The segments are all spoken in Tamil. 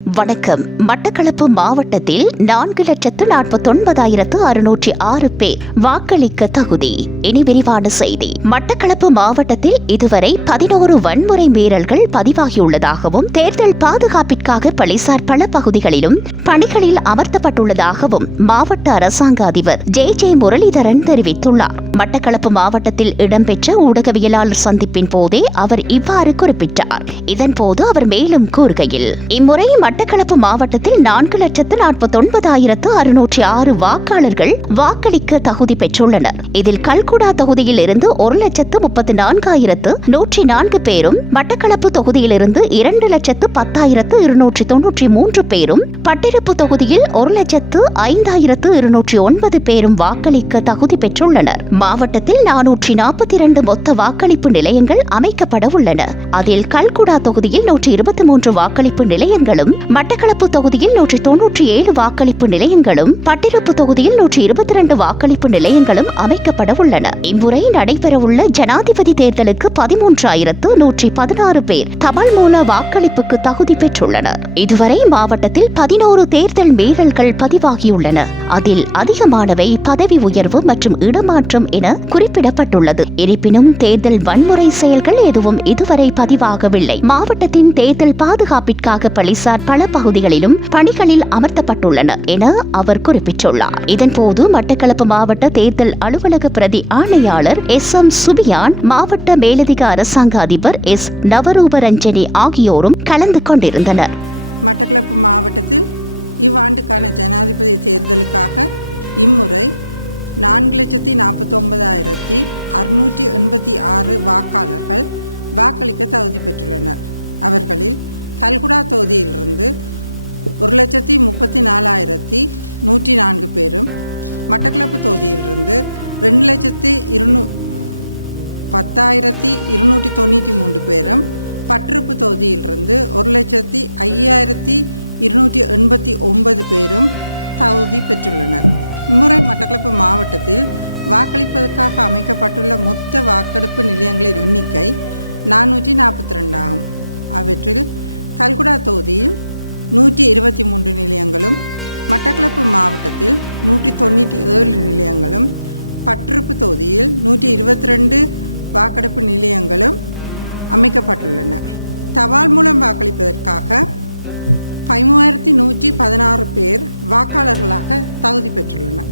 வணக்கம். மட்டக்களப்பு மாவட்டத்தில் 4,49,606 பேர் வாக்களிக்க தகுதி. இனி விரிவான செய்தி. மட்டக்களப்பு மாவட்டத்தில் இதுவரை 11 வன்முறை மீறல்கள் பதிவாகியுள்ளதாகவும் தேர்தல் பாதுகாப்பிற்காக போலீசார் பல பகுதிகளிலும் பணிகளில் அமர்த்தப்பட்டுள்ளதாகவும் மாவட்ட அரசாங்க அதிபர் ஜே முரளிதரன் தெரிவித்துள்ளார். மட்டக்களப்பு மாவட்டத்தில் இடம்பெற்ற ஊடகவியலாளர் சந்திப்பின் போதே அவர் இவ்வாறு குறிப்பிட்டார். இதன்போது அவர் மேலும் கூறுகையில், இம்முறை மட்டக்களப்பு மாவட்டத்தில் 4,49,606 வாக்காளர்கள் வாக்களிக்க தகுதி பெற்றுள்ளனர். இதில் கல்குடா தொகுதியில் இருந்து 1,34,104 பேரும், மட்டக்களப்பு தொகுதியில் இருந்து 2,10,293 பேரும், பட்டிருப்பு தொகுதியில் 1,05,209 பேரும் வாக்களிக்க தகுதி பெற்றுள்ளனர். மாவட்டத்தில் 442 மொத்த வாக்களிப்பு நிலையங்கள் அமைக்கப்பட உள்ளன. அதில் கல்குடா தொகுதியில் 123 வாக்களிப்பு நிலையங்களும், மட்டக்களப்பு தொகுதியில் 197 வாக்களிப்பு நிலையங்களும், பட்டிருப்பு தொகுதியில் 122 வாக்களிப்பு நிலையங்களும் அமைக்கப்பட உள்ளன. இம்முறை நடைபெறவுள்ள ஜனாதிபதி தேர்தலுக்கு 13,116 பேர் தபால் மூல வாக்களிப்புக்கு தகுதி பெற்றுள்ளனர். இதுவரை மாவட்டத்தில் 11 தேர்தல் மீறல்கள் பதிவாகியுள்ளன. அதில் அதிகமானவை பதவி உயர்வு மற்றும் இடமாற்றம் என குறிப்பிடப்பட்டுள்ளது. இருப்பினும் தேர்தல் வன்முறை செயல்கள் எதுவும் இதுவரை பதிவாகவில்லை. மாவட்டத்தின் தேர்தல் பாதுகாப்பிற்காக போலீசார் பல பகுதிகளிலும் பணிகளில் அமர்த்தப்பட்டுள்ளனர் என அவர் குறிப்பிட்டுள்ளார். இதன்போது மட்டக்களப்பு மாவட்ட தேர்தல் அலுவலக பிரதி ஆணையாளர் SM சுபியான், மாவட்ட மேலதிக அரசாங்க அதிபர் S நவரூபரஞ்சனி ஆகியோரும் கலந்து கொண்டிருந்தனர். மட்டக்களப்பு மாவட்டத்தில் இவ்வாண்டுக்கான ஜனாதிபதி தேர்தலுக்காக இம்முறை 4,49,686 வாக்காளர்கள் வாக்களிக்க தகுதி பெற்றுள்ளனர். அவர்களில் கல்குடா தொகுதியிலிருந்து 1,34,104 பேரும், மட்டக்களப்பு தொகுதியிலிருந்து 2,10,293 பேரும், பட்டிருப்பு தொகுதியிலிருந்து 1,05,289 பேரும் தகுதி பெற்றுள்ளனர். இம்முறை மட்டக்களப்பு மாவட்டத்தில் வாக்களிப்பதற்காக அமைக்கப்பட்டுள்ள மொத்த வாக்கெடுப்பு நிலையங்களின் எண்ணிக்கை 442 ஆகும். அவற்றில் கல்குடா தொகுதியில் 123 நிலையங்களும், மட்டக்களப்பு மாவட்டத்தில் 197 நிலையங்களும், பட்டிருப்பு தொகுதியில் 122 வாக்கெடுப்பு நிலையங்களும் அமைக்கப்பட்டுள்ளன. தபால் மூலம் வாக்களிப்பதற்காக 13,116 பேர் வாக்காளர்களாக தகுதி பெற்றுள்ளனர்.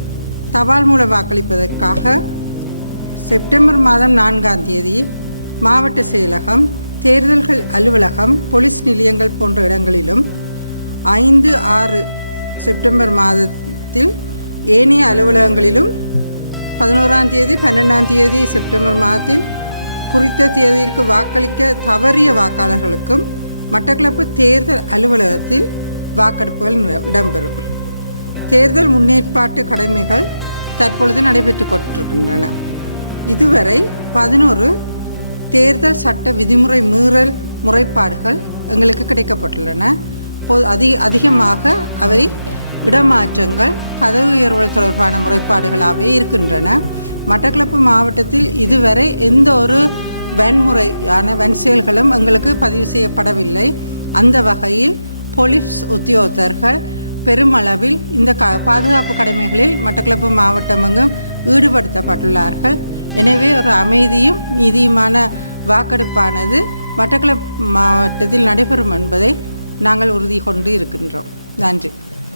தபால் மூலம் வாக்களிப்பதற்காக செப்டம்பர் மாதம் 4ஆம் தேதி மாவட்ட செயலகம், தேர்தல்கள் அலுவலகம், போலீஸ் நிலையங்கள் போன்ற இடங்களிலும், 5, 6 செப்டம்பர் மாதத்தில் ஏனைய அலுவலகங்களிலும், 11ஆம் தேதி 12ஆம் தேதி செப்டம்பர் மாதத்தில் குறித்த தேதிக்கு வாக்களிக்க தவறிய வாக்காளர்களுக்கும் மட்டக்களப்பு தேர்தல் அலுவலகத்தில் வாக்கெடுப்புகள் இடம்பெறும். தேர்தல் முன்னேற்பாட்டு கடமைகள் தற்பொழுது நடைபெற்று கொண்டிருக்கின்றன. இதுவரை 11 தேர்தல் சட்ட விதிமுறை மீறல் முறைப்பாடுகள் எங்களுக்கு கிடைக்கப்பட்டுள்ளன. அதிகமாக அவை இடமாற்றங்கள், பதவி உயர்வுகள் தொடர்பான முறைப்பாடுகளாகவே இருக்கின்றன. மட்டக்களப்பு மாவட்டத்தில் இதுவரை எந்த ஒரு வன்முறையான செயல்களும் எங்களுக்கு பதிவு செய்யப்படவில்லை. அந்த வகையில் போலீஸ் உத்தியோகத்தர்கள் பெருமளவில் இந்த பாதுகாப்பு கடமைகளில் மட்டக்களப்பு மாவட்டம் எங்கும் ஈடுபடுத்தப்பட்டுள்ளார்கள். எனவே ஒரு அமைதியும் நீதியுமான வாக்கெடுப்பானது மட்டக்களப்பு மாவட்டத்தில் நடைபெறும் என்பதை நாங்கள் உறுதி கொண்டு இருக்கின்றோம். நன்றி.